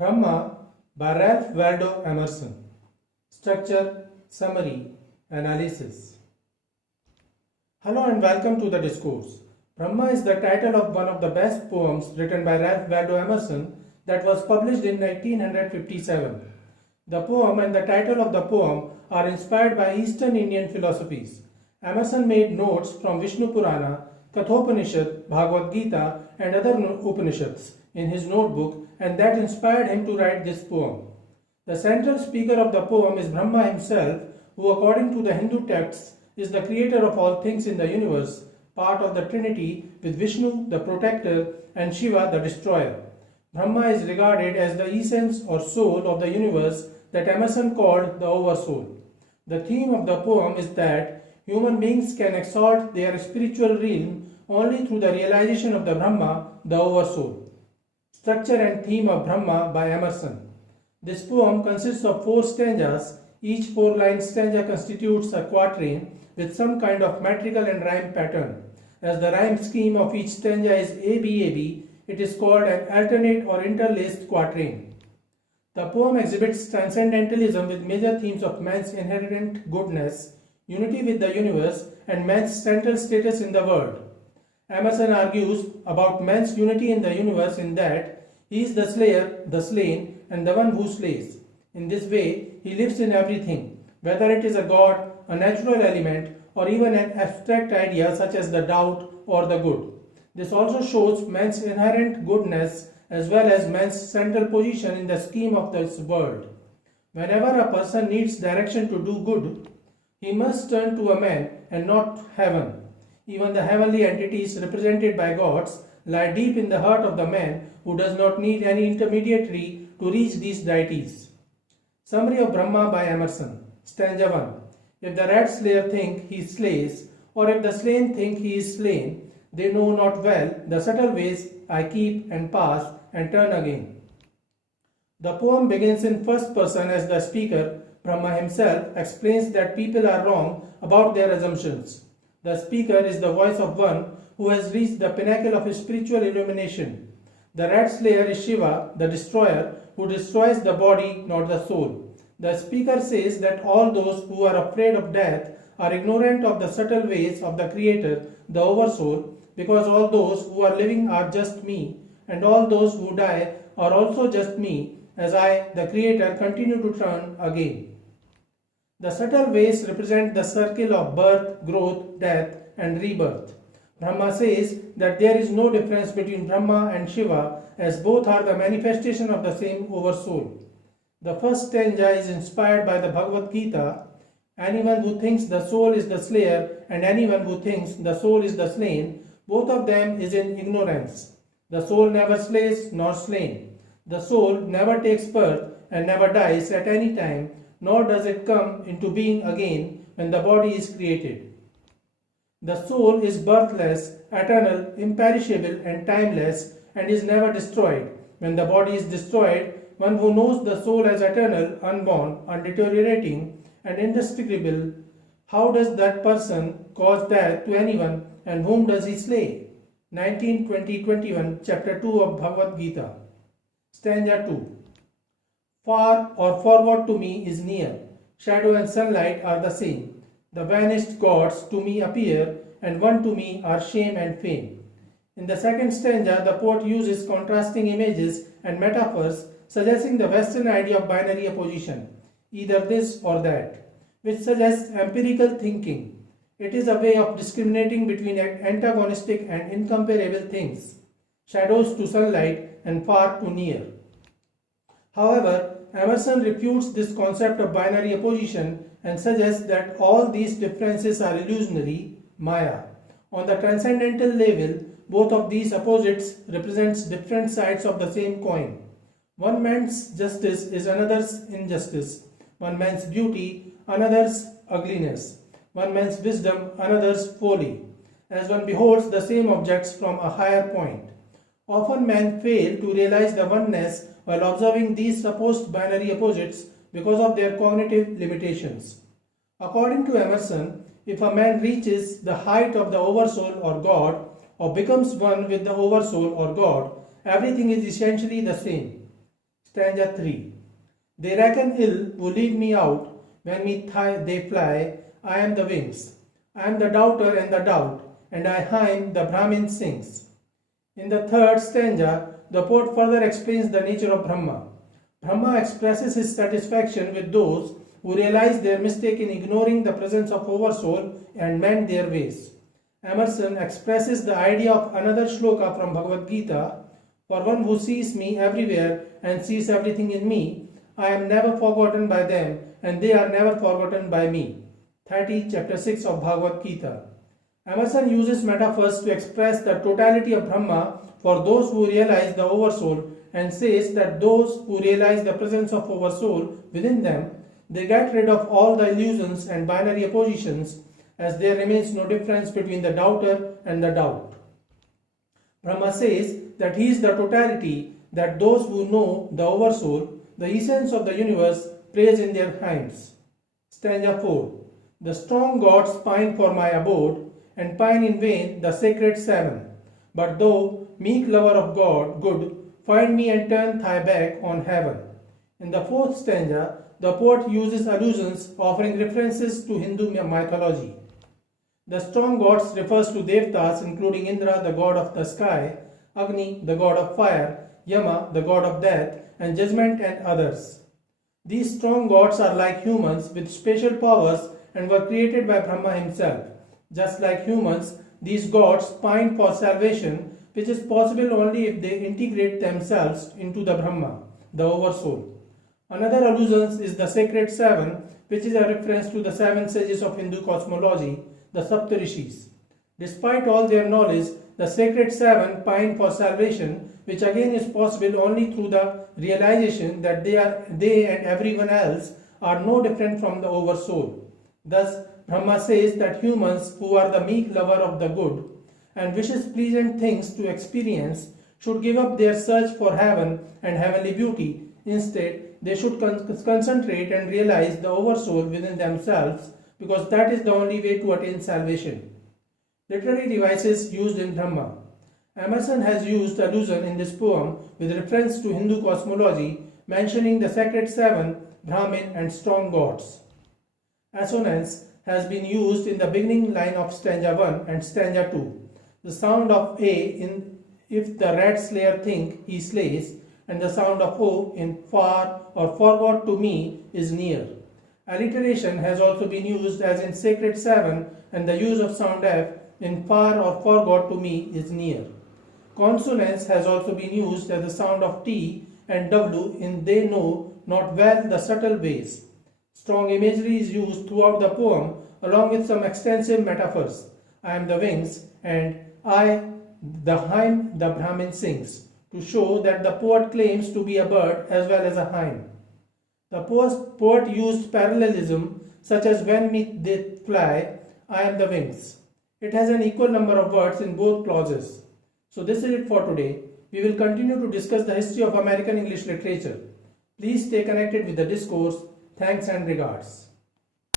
Brahma by Ralph Waldo Emerson. Structure, Summary, Analysis. Hello and welcome to the discourse. Brahma is the title of one of the best poems written by Ralph Waldo Emerson that was published in 1857. The poem and the title of the poem are inspired by Eastern Indian philosophies. Emerson made notes from Vishnu Purana, Kathopanishad, Bhagavad Gita, and other Upanishads in his notebook, and that inspired him to write this poem. The central speaker of the poem is Brahma himself, who according to the Hindu texts is the creator of all things in the universe, part of the Trinity with Vishnu, the protector, and Shiva, the destroyer. Brahma is regarded as the essence or soul of the universe that Emerson called the Oversoul. The theme of the poem is that human beings can exalt their spiritual realm only through the realization of the Brahma, the Oversoul. Structure and theme of Brahma by Emerson. This poem consists of 4 stanzas. Each 4-line stanza constitutes a quatrain with some kind of metrical and rhyme pattern. As the rhyme scheme of each stanza is ABAB, it is called an alternate or interlaced quatrain. The poem exhibits transcendentalism with major themes of man's inherent goodness, unity with the universe, and man's central status in the world. Emerson argues about man's unity in the universe in that he is the slayer, the slain, and the one who slays. In this way, he lives in everything, whether it is a god, a natural element, or even an abstract idea such as the doubt or the good. This also shows man's inherent goodness as well as man's central position in the scheme of this world. Whenever a person needs direction to do good, he must turn to a man and not heaven. Even the heavenly entities represented by gods lie deep in the heart of the man who does not need any intermediary to reach these deities. Summary of Brahma by Emerson. Stanza 1. If the rat slayer think he slays, or if the slain think he is slain, they know not well the subtle ways I keep and pass and turn again. The poem begins in first person as the speaker, Brahma himself, explains that people are wrong about their assumptions. The speaker is the voice of one who has reached the pinnacle of spiritual illumination. The rat slayer is Shiva, the destroyer, who destroys the body, not the soul. The speaker says that all those who are afraid of death are ignorant of the subtle ways of the Creator, the Oversoul, because all those who are living are just me, and all those who die are also just me, as I, the Creator, continue to turn again. The subtle ways represent the circle of birth, growth, death, and rebirth. Brahma says that there is no difference between Brahma and Shiva, as both are the manifestation of the same Oversoul. The first stanza is inspired by the Bhagavad Gita. Anyone who thinks the soul is the slayer and anyone who thinks the soul is the slain, both of them is in ignorance. The soul never slays nor slain. The soul never takes birth and never dies at any time, nor does it come into being again when the body is created. The soul is birthless, eternal, imperishable, and timeless, and is never destroyed. When the body is destroyed, one who knows the soul as eternal, unborn, undeteriorating, and indestructible, how does that person cause death to anyone, and whom does he slay? 19:20-21, chapter 2 of Bhagavad Gita. Stanza 2. Far or forward to me is near. Shadow and sunlight are the same. The vanished gods to me appear, and one to me are shame and fame. In the second stanza, the poet uses contrasting images and metaphors suggesting the Western idea of binary opposition, either this or that, which suggests empirical thinking. It is a way of discriminating between antagonistic and incomparable things, shadows to sunlight and far to near. However, Emerson refutes this concept of binary opposition and suggests that all these differences are illusionary, Maya. On the transcendental level, both of these opposites represents different sides of the same coin. One man's justice is another's injustice. One man's beauty, another's ugliness. One man's wisdom, another's folly, as one beholds the same objects from a higher point. Often men fail to realize the oneness while observing these supposed binary opposites because of their cognitive limitations. According to Emerson, if a man reaches the height of the Oversoul or God, or becomes one with the Oversoul or God, everything is essentially the same. Stanza 3. They reckon ill who leave me out, when they fly, I am the wings. I am the doubter and the doubt, and I hymn the Brahmin sings. In the third stanza, the poet further explains the nature of Brahma. Brahma expresses his satisfaction with those who realize their mistake in ignoring the presence of Oversoul and mend their ways. Emerson expresses the idea of another shloka from Bhagavad Gita: for one who sees me everywhere and sees everything in me, I am never forgotten by them and they are never forgotten by me. 30, chapter 6 of Bhagavad Gita. Emerson uses metaphors to express the totality of Brahma for those who realize the Oversoul, and says that those who realize the presence of Oversoul within them, they get rid of all the illusions and binary oppositions, as there remains no difference between the doubter and the doubt. Brahma says that he is the totality that those who know the Oversoul, the essence of the universe, praise in their hymns. Stanza 4. The strong gods pine for my abode, and pine in vain the sacred seven. But thou, meek lover of God, good, find me and turn thy back on heaven. In the fourth stanza, the poet uses allusions offering references to Hindu mythology. The strong gods refers to Devtas, including Indra, the god of the sky, Agni, the god of fire, Yama, the god of death and judgment, and others. These strong gods are like humans with special powers and were created by Brahma himself. Just like humans, these gods pine for salvation, which is possible only if they integrate themselves into the Brahma, the Oversoul. Another allusion is the sacred seven, which is a reference to the seven sages of Hindu cosmology, the Saptarishis. Despite all their knowledge, the sacred seven pine for salvation, which again is possible only through the realization that they and everyone else are no different from the Oversoul. Thus, Brahma says that humans who are the meek lover of the good and wishes pleasant things to experience should give up their search for heaven and heavenly beauty. Instead, they should concentrate and realize the Oversoul within themselves, because that is the only way to attain salvation. Literary devices used in Brahma. Emerson has used allusion in this poem with reference to Hindu cosmology, mentioning the sacred seven, Brahmin and strong gods. Assonance has been used in the beginning line of stanza 1 and stanza 2. The sound of A in if the rat slayer think he slays, and the sound of O in far or forgot to me is near. Alliteration has also been used as in sacred seven, and the use of sound F in far or forgot to me is near. Consonance has also been used as the sound of T and W in they know not well the subtle ways. Strong imagery is used throughout the poem along with some extensive metaphors. I am the wings and I the hymn the Brahmin sings, to show that the poet claims to be a bird as well as a hymn. The poet used parallelism such as when they fly, I am the wings. It has an equal number of words in both clauses. So this is it for today. We will continue to discuss the history of American English literature. Please stay connected with the discourse. Thanks and regards.